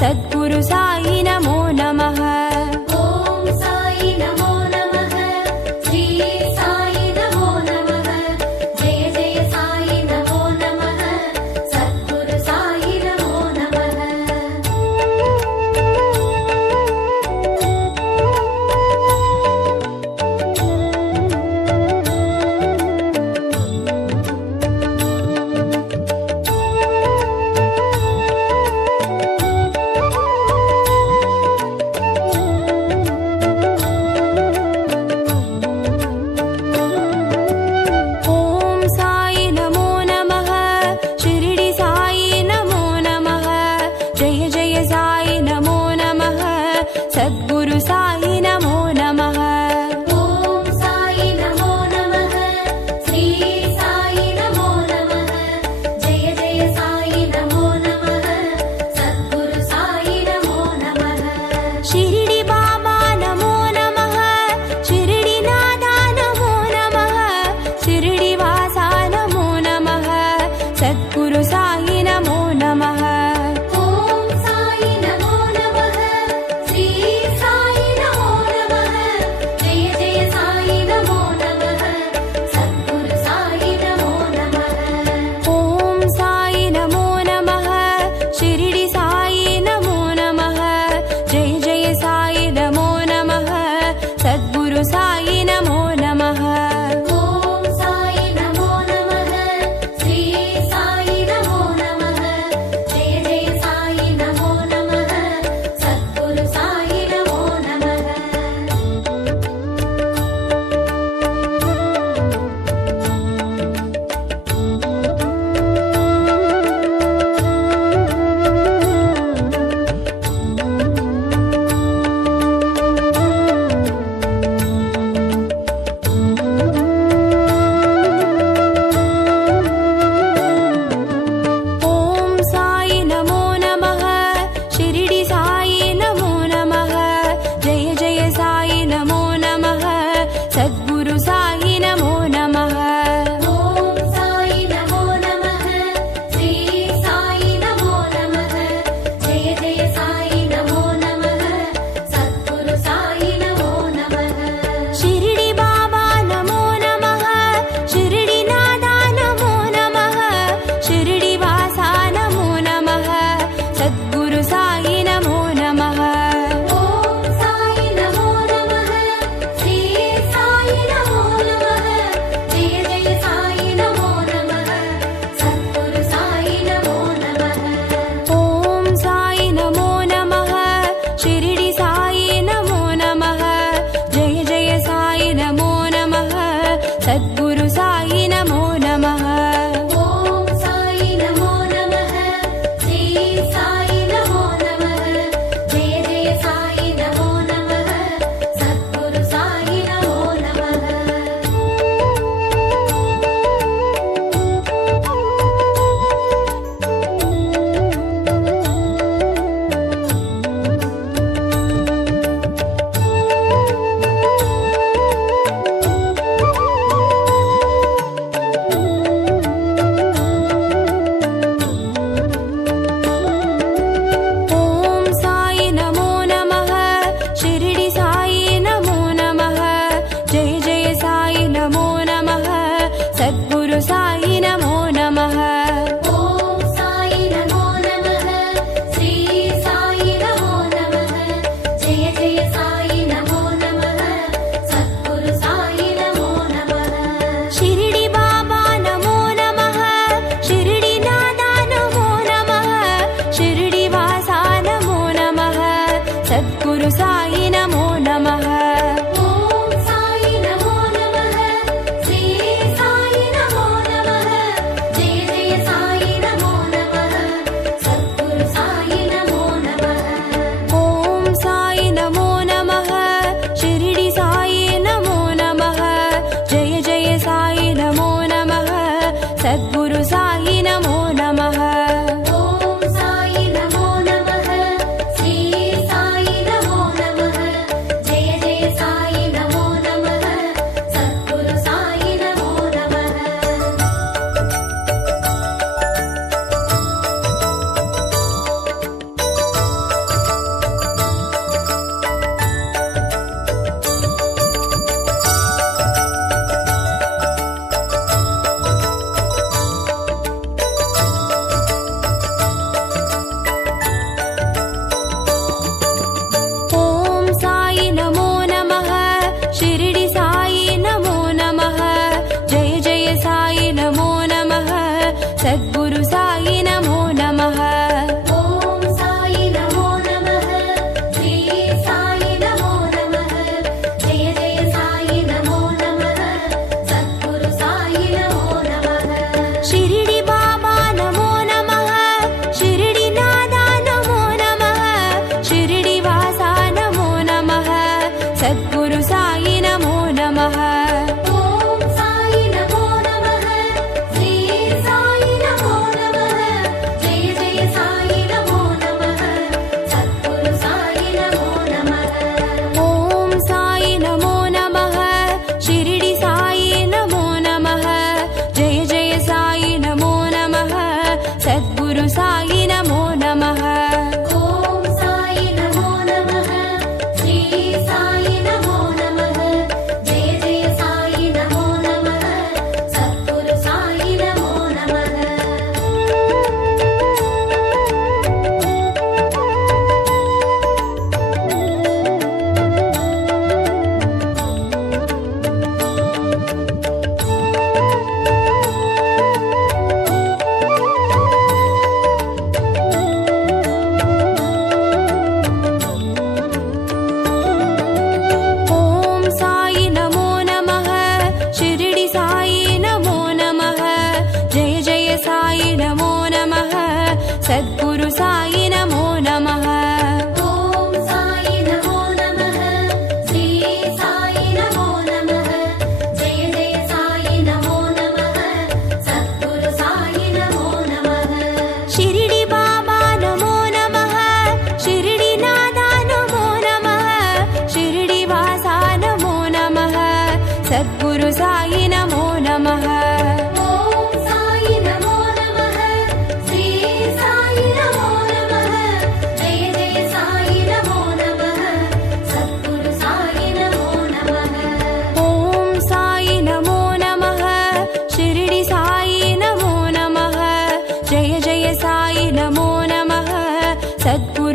सद्गुरु साई नमो नमः। ओम साई नमो नमः, श्री साई नमो नमः, जय जय साई नमो नमः, सद्गुरु साई नमो नमः।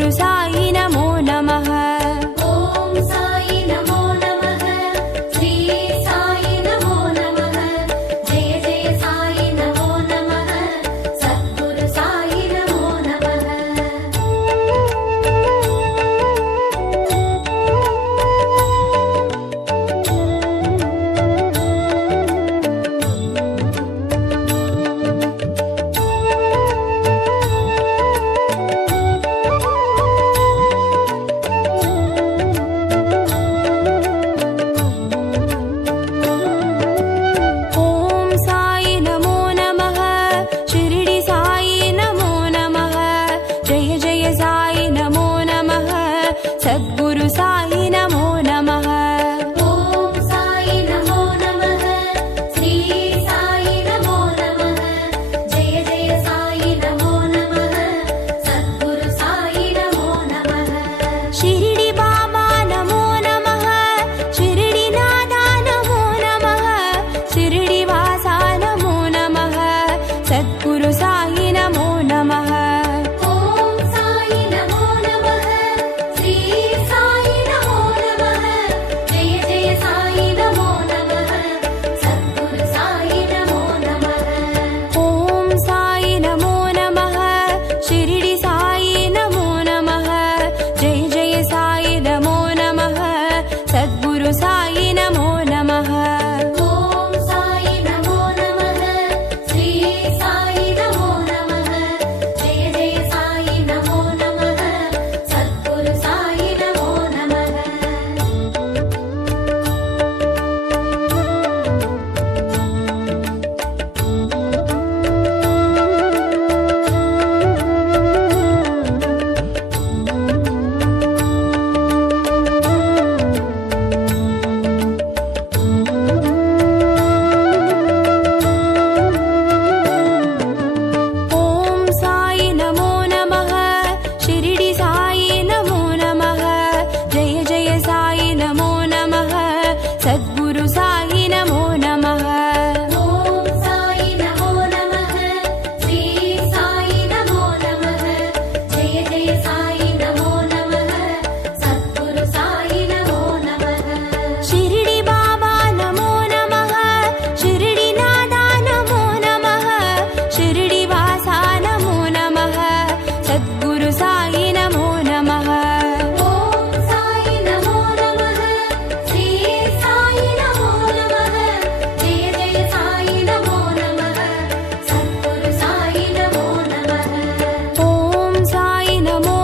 सद्गुरु साई नमो नमः। ॐ साई नमो नमः। श्री साई नमो नमः। जय जय साई नमो नमः। सद्गुरु साई नमो नमः। ॐ साई नमो नमः। शिरडी साई नमो नमः। जय जय साई नमो नमः। सद्गुरु साई नमो नमः। ॐ साई नमो नमः। श्री साई नमो नमः। जय जय साई नमो नमः। सद्गुरु साई नमो नमः। शिरडी बाबा नमो नमः। शिरडी नादा नमो नमः। शिरडी वासा नमो नमः। सद्गुरु साई नमो नमः। ॐ साई नमो नमः। श्री साई नमो नमः। जय जय साई नमो नमः। सद्गुरु साई नमो नमः। ॐ साई नमो नमः। शिरडी साई नमो नमः। जय जय साई नमो नमः। सद्गुरु साई नमो नमः। ॐ साई नमो नमः। श्री साई नमो नमः। जय जय साई नमो नमः। सद्गुरु साई नमो नमः। ॐ साई नमो नमः। शिरडी साई नमो नमः। जय जय साई नमो नमः। सद्गुरु साई नमो नमः। ॐ साई नमो नमः। श्री साई नमो नमः। जय जय साई नमो नमः। सद्गुरु साई नमो नमः। शिरडी बाबा नमो नमः। शिरडी नादा नमो नमः। शिरडी वासा नमो नमः। सद्गुरु साई नमो नमः। ॐ साई नमो नमः। श्री साई नमो नमः। जय जय साई नमो नमः। सद्गुरु साई नमो नमः। ॐ साई नमो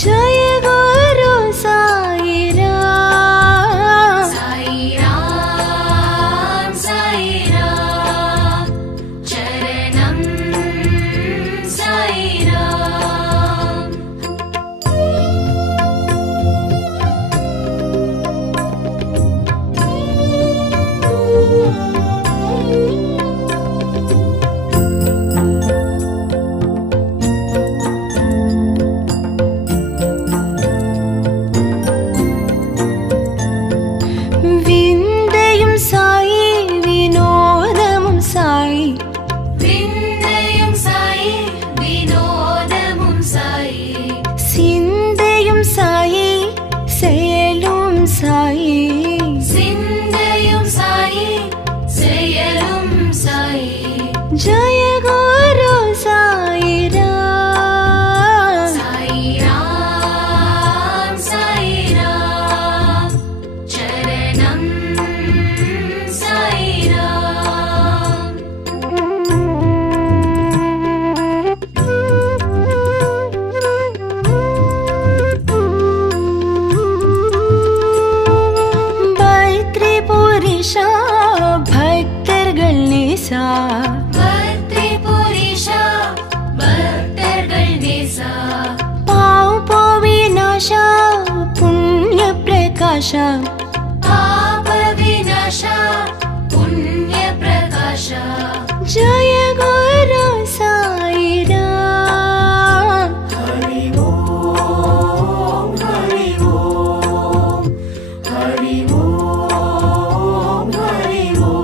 जय गुरु साई राम। साई राम चरणं साई राम। विन्दयं साई विनोदमुं साई। विन्दयं साई विनोदमुं साई। सिन्दयं साई செயலும் साई। सिन्दयं साई செயலும் साई। जय गुरु साई राम। साई राम चरणं साई राम। பத்ரிபுரிஷா பக்தர்கள் நேசா। பத்ரிபுரிஷா பக்தர்கள் நேசா। பாவ விநாசா புண்ணிய பிரகாஷா। பாப விநாசா புண்ணிய பிரகாஷா। जय गुरु साई राम। हरि ओम हरि ओम हरि ओम हरि ओम।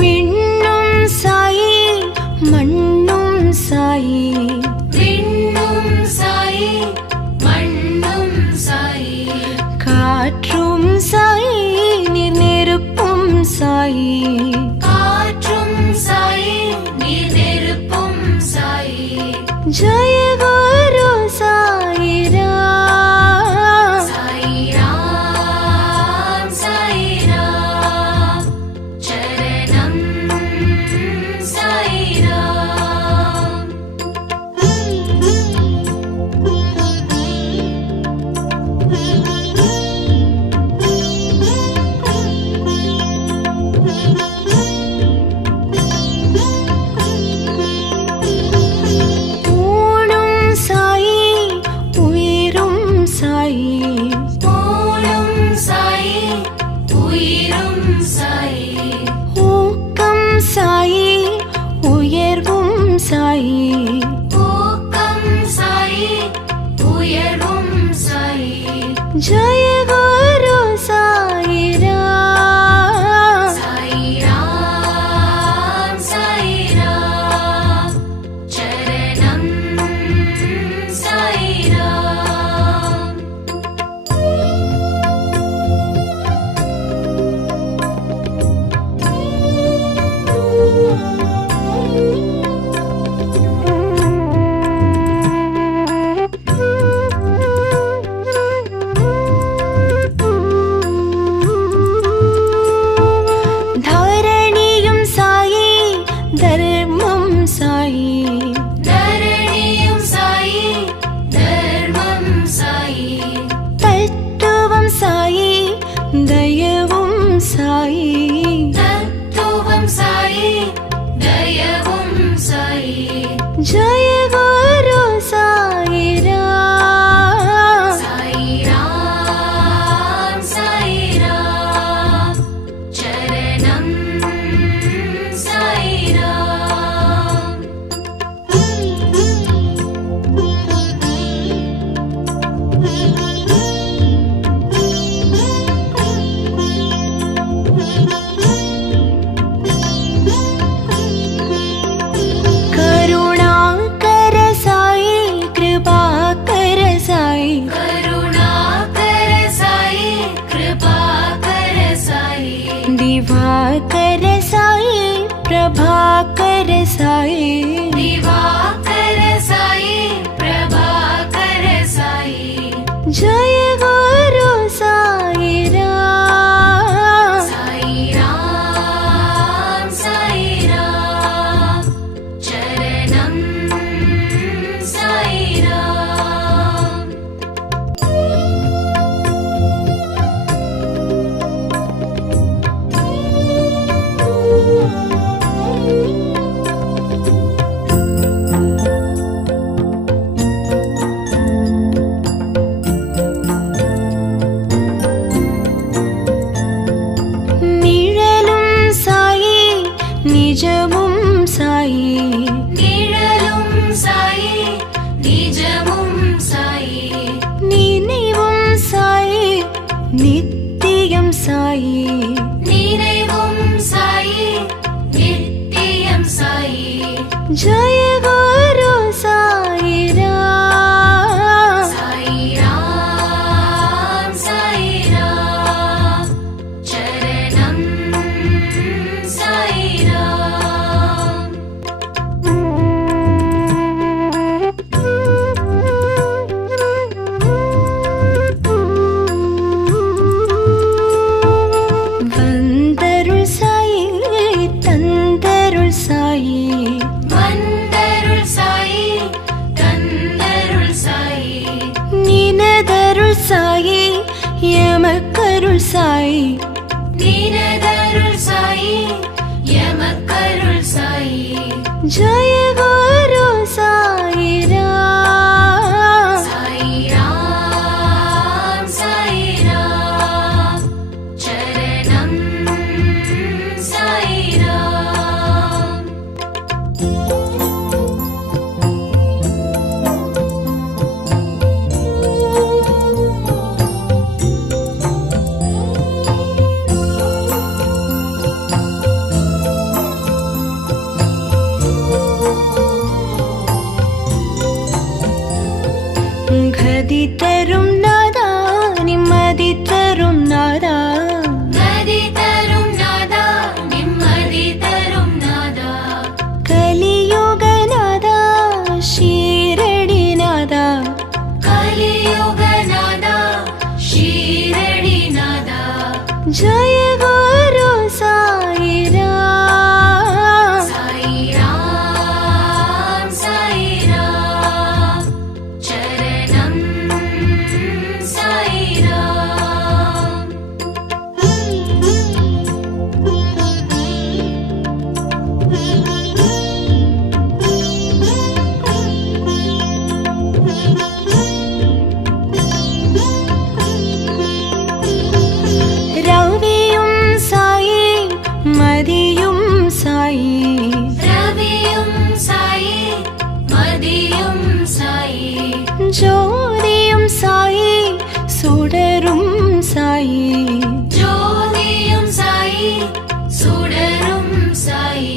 விண்ணும் சாயி மண்ணும் சாயி। விண்ணும் சாயி மண்ணும் சாயி। காற்றும் சாயி நீர் நெருப்பும் சாயி। காற்றும் சாயி நீர் நெருப்பும் சாயி। जय गुरु साई राम। साई राम चरणं साई राम। ஊனும் சாயி உயிரும் சாயி। ஊனும் சாயி உயிரும் சாயி। ஊக்கம் சாயி உயர்வும் சாயி। ஊக்கம் சாயி உயர்வும் சாயி। जय गुरु साई राम। साई राम चरणं साई राम। धरणिயும் சாயி தர்மம் சாயி। धरणियं साई धर्मं साई। தத்துவம் சாயி தயவும் சாயி। तत्त्वं साई दयवं साई। जय गुरु साई राम। साई राम चरणं साई राम। करुणाकर साई कृपाकर साई। करुणाकर साई कृपाकर साई। दिवाकर साई प्रभाकर साई दिवाकर साई प्रभाकर साई जय गुरु साई राम साई राम चरणम साई राम நிழலும் சாயி நிஜமும் சாயி நிழலும் சாயி நிஜமும் சாயி நினைவும் சாயி நித்தியம் சாயி நினைவும் சாயி நித்தியம் சாயி जय गुरु साई राम साई राम चरणम साई राम வந்தருள் சாயி தந்தருள் சாயி வந்தருள் சாயி தந்தருள் சாயி நினதருள் சாயி எமக்கருள் சாயி நீனதருள் சாயி எமக்கருள் சாயி जय गुरु साई राम साई राम चरणम साई राम கதி தரும் நாதா நிம்மதி தரும் நாதா நதி தரும் நாதா நிம்மதி தரும் நாதா கலியுக நாதா ஷீரடி நாதா கலியுக நாதா ஷீரடி நாதா जय गुरु साई राम साई राम चरणम साई राम ரவியும் சாயி மதியும் சாயி ரவியும் சாயி மதியும் சாயி ஜோதியும் சாயி சுடரும் சாயி ஜோதியும் சாயி சுடரும் சாயி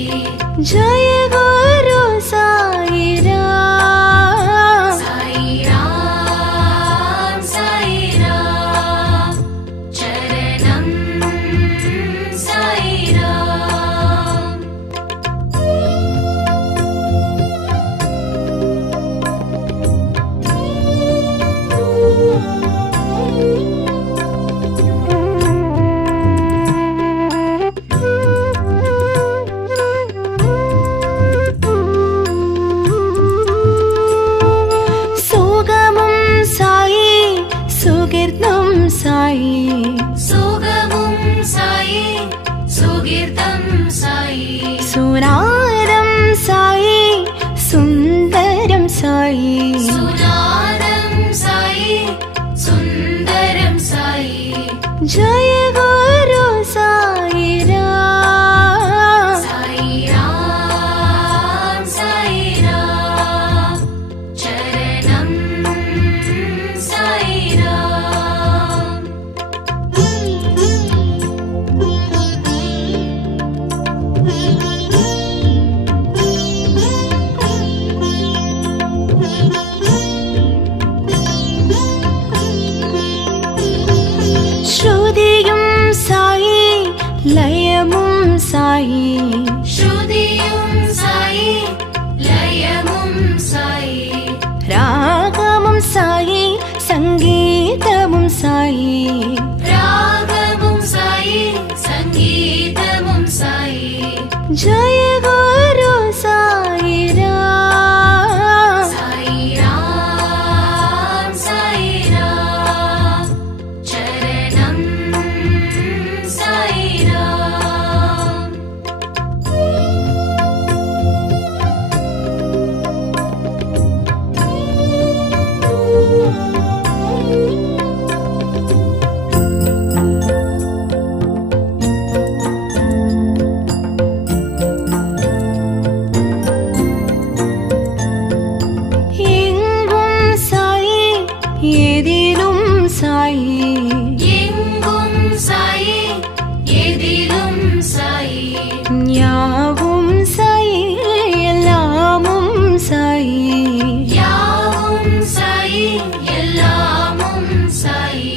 जय गुरु साई राम साई राम चरणम साई राम சுகமும் சாயி சுகிர்தம் சாயி சுகமும் சாயி சுகீர்த்தம் சாயி சுனாதம் சாயி சுந்தரம் சாயி சுநாதம் சாயி சுந்தரம் சாயி जय गुरु साई राम साई राम चरणम साई राम ஸ்ருதியும் சாயி லயமும் சாயி ஸ்ருதி जय गुरु साई राम। साई राम साई राम चरणम साई राम। எங்கும் சாயி எதிலும் சாயி, எங்கும் சாயி எதிலும் சாயி, யாவும் சாயி எல்லாமும் சாயி, யாவும் சாயி எல்லாமும் சாயி।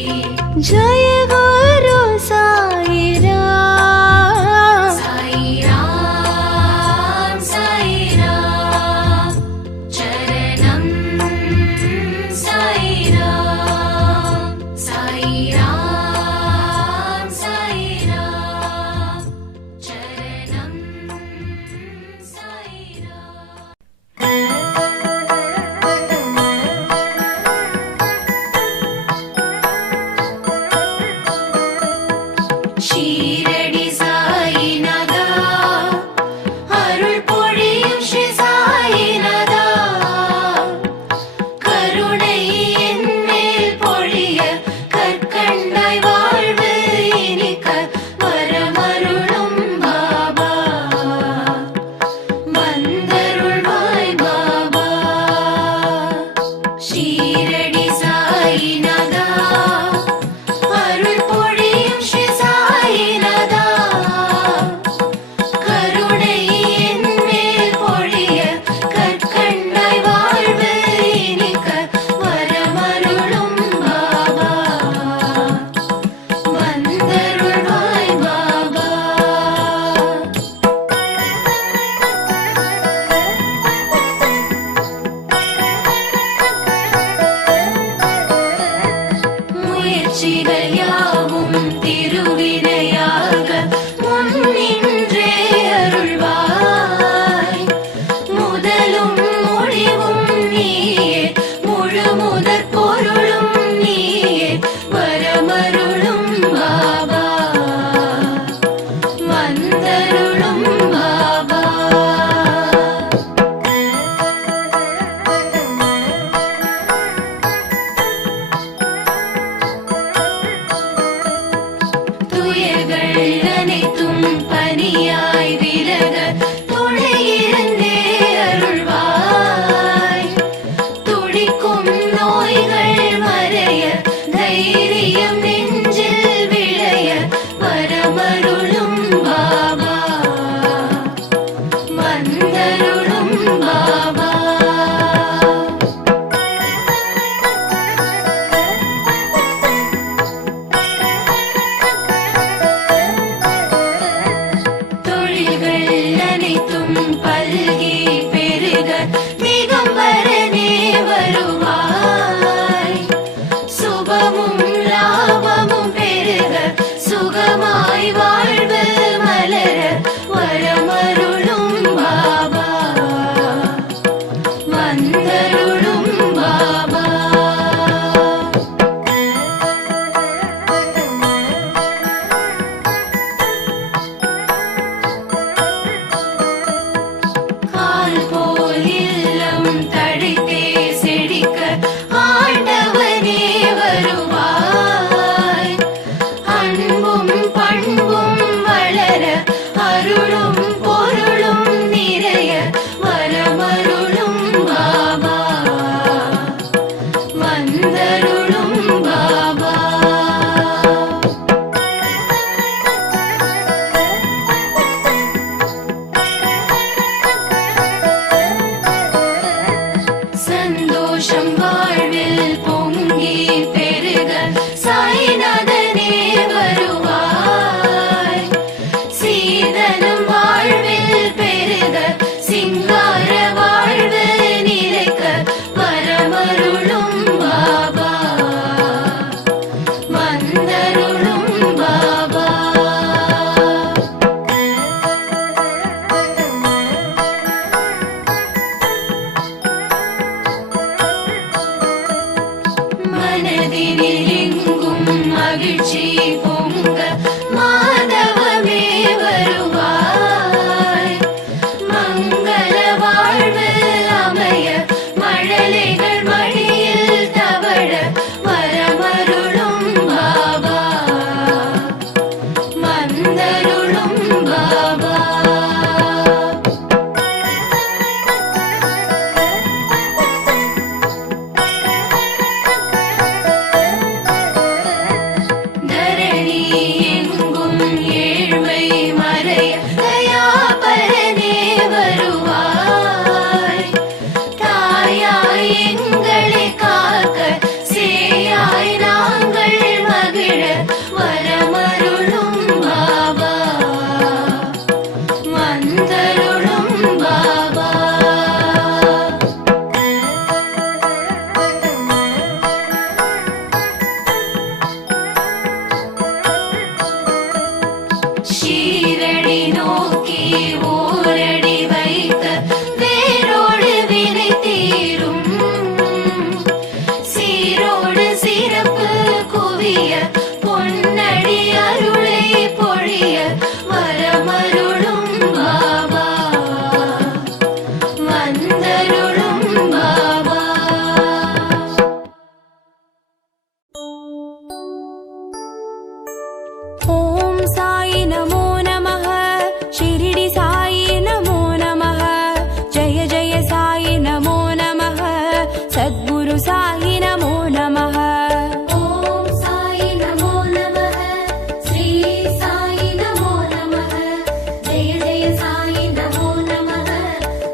जय गुरु साई राम। साई राम साई राम चरणम साई राम। साई राम साई राम चरणम साई राम। ஷீரடி சாயிநாதா அருள் பொழியும் ஸ்ரீ சாயிநாதா, கருணை என் மேல் பொழிய கற்கண்டாய் வாழ்வு இனிக்க வரமருளும் பாபா, வந்தருள்வாய் பாபா। ஷீரடி சாயிநாதா அருள் பொழியும் ஸ்ரீ சாயிநாதா, கருணை என் மேல் பொழிய கற்கண்டாய் வாழ்வு இனிக்க வரமருளும் பாபா, வந்தருள்வாய் பாபா। முயற்சிகள் யாவும் திருவினையாக முன்னின்றே அருள்வாய், முதலும் முடிவும் நீயே முழு முதற் பொருளும் நீயே வரமருளும் பாபா, வந்தருளும் பாபா। துயர்கள் அனைத்தும் பனியாய் விலக துணையிருந்தே அருள்வாய், துடிக்கும் நோய்கள் மறைய தைரியம் நெஞ்சில் விளைய வரமருளும் பாபா, வந்தருளும் பாபா। ஈரடி நோக்கி ஓரடி வைக்க வேரோடு வினை தீரும். சீரோடு சிறப்பு குவிய பொன்னடி அருளை பொழிய வரமருளும் பாபா வந்தருளும் பாபா. ஓம் சாயி நமோ நமः ஷிரடி சாயி நமோ நமः ஜெய ஜெய சாயி நமோ நமः சத்குரு சாயி நமோ நமः. ஓம் சாயி நமோ நமः ஸ்ரீ சாயி நமோ நமः ஜெய ஜெய சாயி நமோ நமः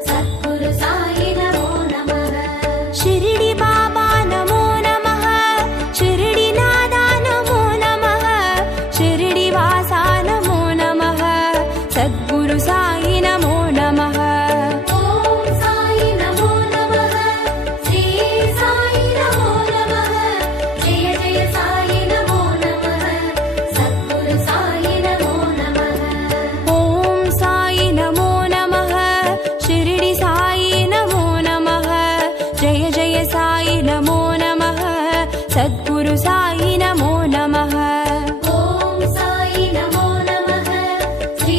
சத்குரு சாயி நமோ நமः. ஷிரடி பாபா நமோ நமः ஷிரடி நாதா நமோ நமः ஷிரடி வாசா நமோ நமः சத்குரு சாயி நமோ நமः. ஓம் சாயி நமோ நமः ஸ்ரீ சாயி நமோ நமः ஜெய ஜெய சாயி நமோ நமः சத்குரு சாயி நமோ நமः. ஓம் சாயி நமோ நமः ஷிரடி சாயி நமோ நமः ஜெய ஜெய சாயி நமோ நமः சத்குரு சாயி நமோ நமः. ஓம் சாயி நமோ நமः ஸ்ரீ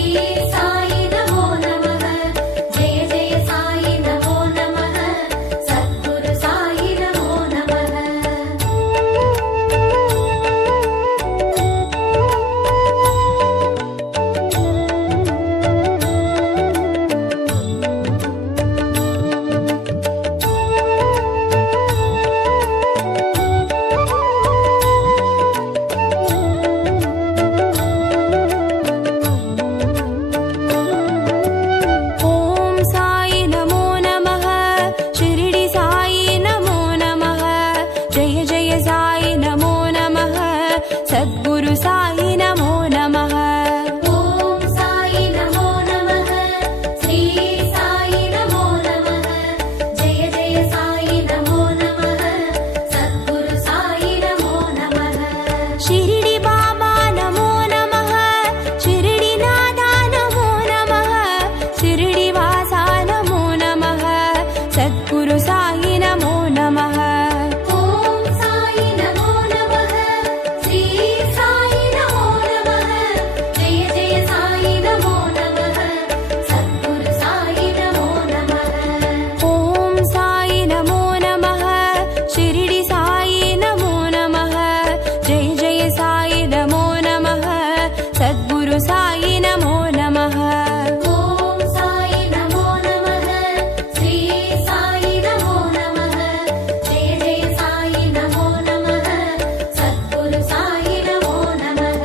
சாயி நமோ நமः ஜெய ஜெய சாயி நமோ நமः சத்குரு சாயி நமோ நமः. ஓம் சாயி நமோ நமः ஷிரடி சாயி நமோ நமः ஜெய ஜெய சாயி நமோ நமः சத்குரு சாயி நமோ நமः. ஓம் சாயி நமோ நமः ஸ்ரீ சாயி நமோ நமः ஜெய ஜெய சாயி நமோ நமः சத்குரு சாயி நமோ நமः. ஷிரடி பாபா நமோ நமः ஷிரடி நாதா நமோ நமः ஷிரடி வாசா நமோ நமः சத்குரு சாயி நமோ நமः. ஓம் சாயி நமோ நமः ஸ்ரீ சாயி நமோ நமः ஜெய ஜெய சாயி நமோ நமः சத்குரு சாயி நமோ நமः. ஓம் சாயி நமோ நமः ஷிரடி சாயி நமோ நமः ஜெய ஜெய சாயி நமோ நமः சத்குரு சாயி நமோ நமः. ஓம் சாயி நமோ நமः ஸ்ரீ சாயி நமோ நமः ஜெய ஜெய சாயி நமோ நமः சத்குரு சாயி நமோ நமः.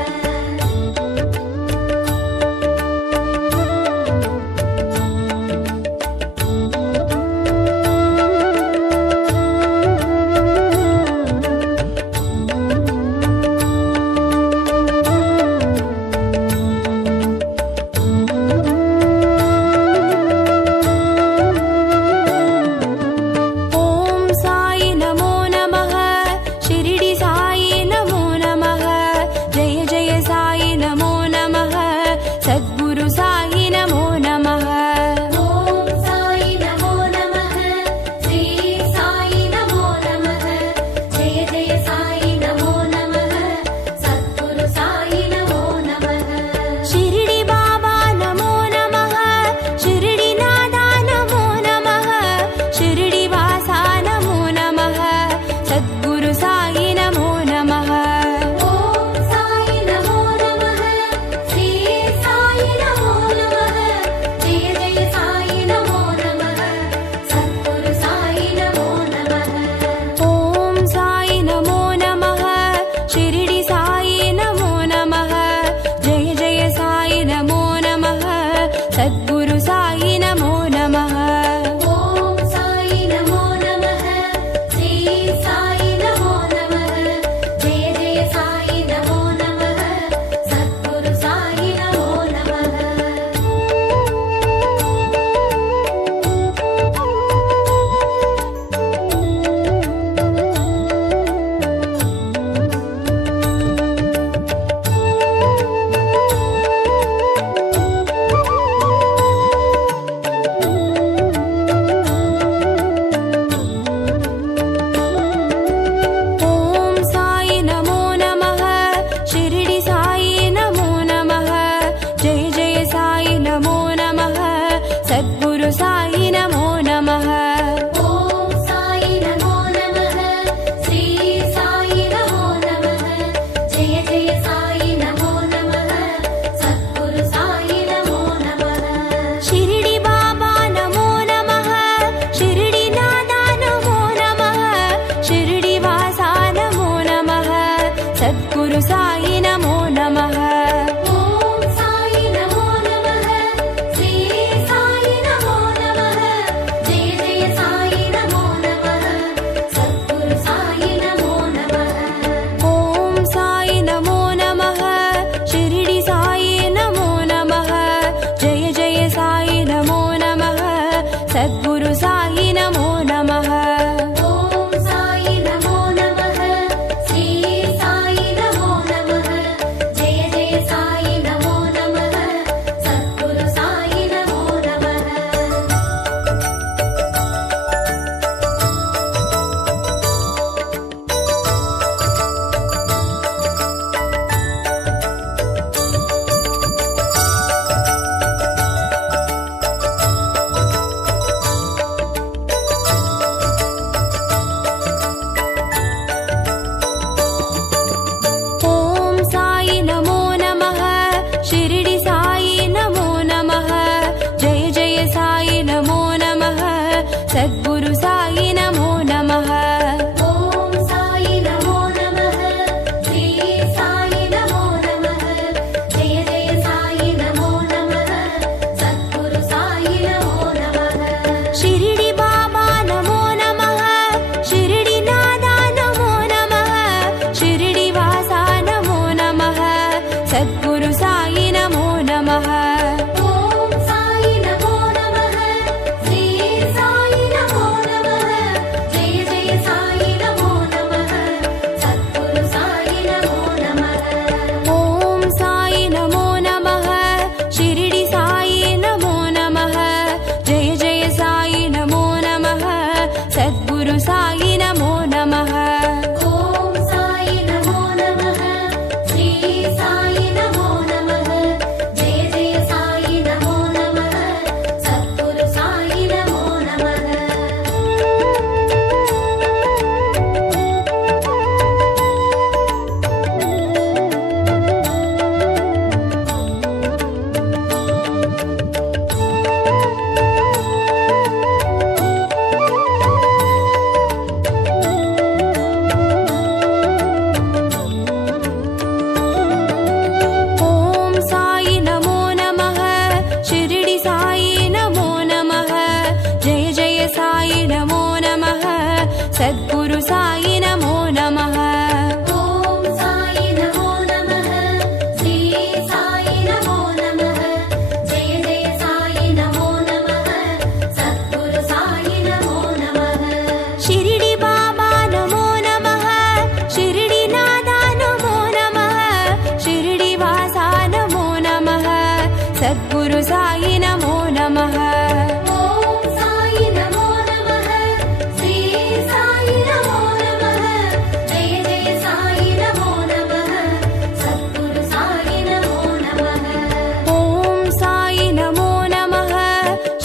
ஓம் சாயி நமோ நமः ஷிரடி சாயி நமோ நமः ஜெய ஜெய சாயி நமோ நமः சத்குரு சாயி நமோ நமः. ஓம் சாயி நமோ நமः ஸ்ரீ சாயி நமோ நமः ஜெய ஜெய சாயி நமோ நமः சத்குரு சாயி நமோ நமः. ஷிரடி பாபா நமோ நமः ஷிரடி நாதா நமோ நமः ஷிரடி வாசா நமோ நமः சத்குரு சாயி நமோ நமः. ஓம் சாயி நமோ நமः ஸ்ரீ சாயி நமோ நமः ஜெய ஜெய சாயி நமோ நமः சத்குரு சாயி நமோ நமः. ஓம் சாயி நமோ நமः ஷிரடி சாயி நமோ நமः ஜெய ஜெய சாயி நமோ நமः சத்குரு சாயி நமோ நமः. ஓம் சாயி நமோ நமः ஸ்ரீ சாயி நமோ நமः ஜெய ஜெய சாயி நமோ நமः சத்குரு சாயி நமோ நமः. सद्गुरु साई नमो नमः ॐ साई नमो नमः श्री साई नमो नमः जय जय साई नमो नमः सद्गुरु साई नमो नमः शिरडी बाबा नमो नमः शिरडी नादा नमो नमः शिरडी वासा नमो नमः सद्गुरु साई नमो नमः ॐ साई नमो नमः श्री साई नमो नमः जय जय साई नमो नमः सद्गुरु साई नमो नमः ॐ साई नमो नमः शिरडी साई नमो नमः जय जय साई नमो नमः सद्गुरु साई नमो नमः ॐ साई नमो नमः श्री साई नमो नमः जय जय साई नमो नमः सद्गुरु साई नमो नमः ॐ साई नमो नमः शिरडी साई नमो नमः जय जय साई नमो नमः सद्गुरु साई नमो नमः ॐ साई नमो नमः श्री साई नमो नमः जय जय साई नमो नमः सद्गुरु साई नमो नमः शिरडी बाबा नमो नमः शिरडी नादा नमो नमः शिरडी वासा नमो नमः सद्गुरु साई नमो नमः ॐ साई नमो नमः श्री साई नमो नमः जय जय साई नमो नमः सद्गुरु साई नमो नमः ॐ साई नमो नमः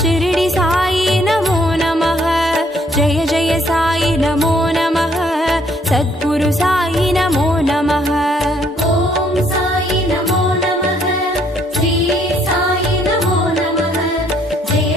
शिरडी साई नमो नमः जय जय साई नमो नमः सद्गुरु साई नमो नमः ॐ साई नमो नमः श्री साई नमो नमः जय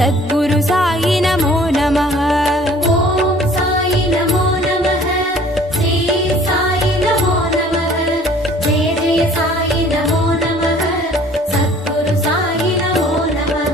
सद्गुरु साई नमो नमः। ॐ साई नमो नमः श्री साई नमो नमः जय जय साई नमो नमः सद्गुरु साई नमो नमः।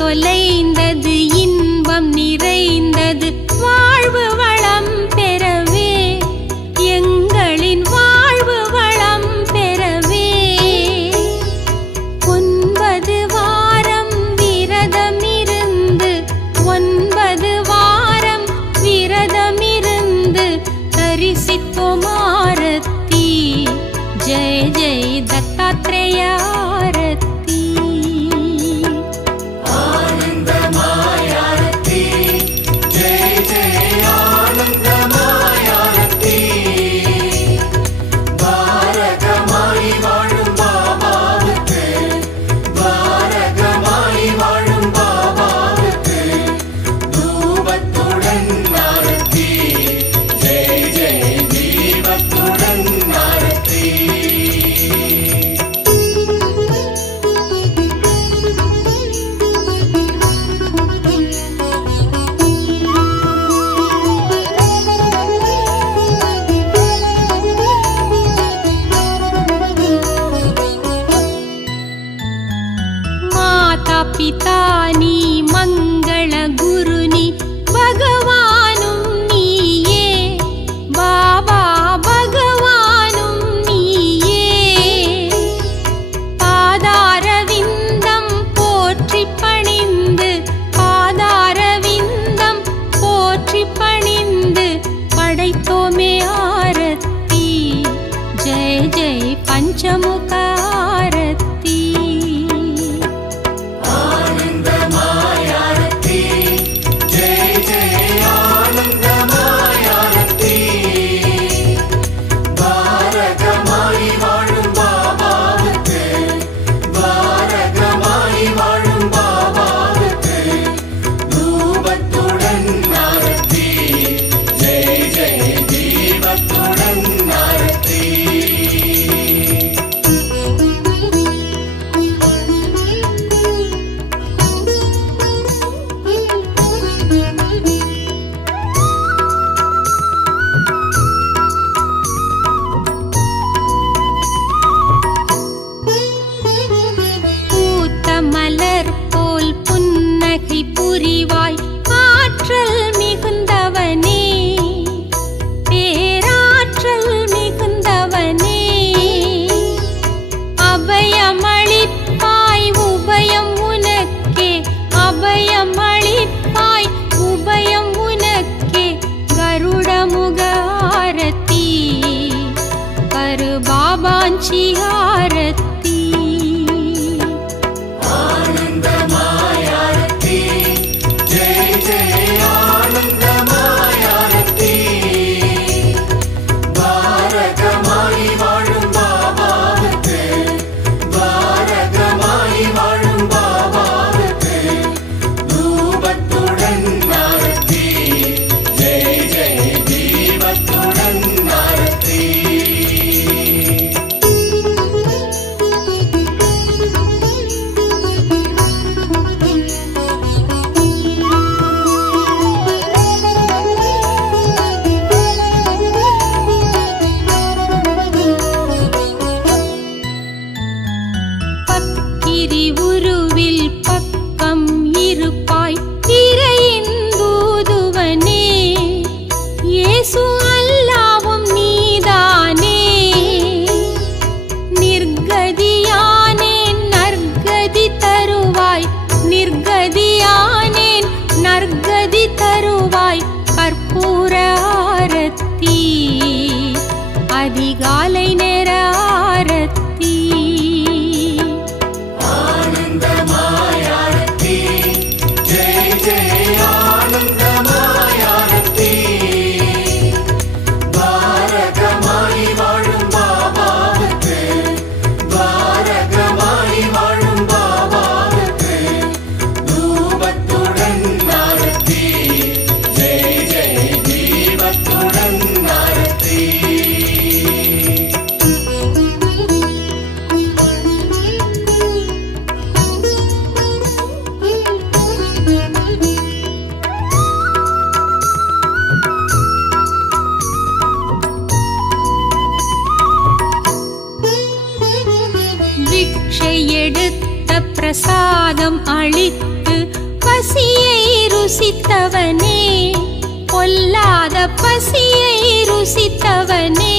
தொலைந்தது இன்பம் நிறைந்தது வாழ்வு வளம் பெறவே எங்களின் வாழ்வு வளம் பெறவே 9 வாரம் விரதமிருந்து 9 வாரம் விரதமிருந்து தரிசித்தோம் ஆரத்தி ஜெய ஜெய தத்தாத்ரேய ஆரத்தி ஆனந்தமாய அதிகாலை நேர ஆரத்தி ஆனந்தமாய் ஆரத்தி ஜெய் ஜெய் ஆனந்தமாய் ஆரத்தி பாரகமாய் வாழும் பாபாவுக்கு பாரகமாய் வாழும் பாபாவுக்கு தூபத்துடன் ஆரத்தி ஜெய் ஜெய் தீபத்துடன் ஆரத்தி பிக்ஷை எடுத்த பிரசாதம் அளித்து பசியை ருசித்தவனே பொல்லாத பசியை ருசித்தவனே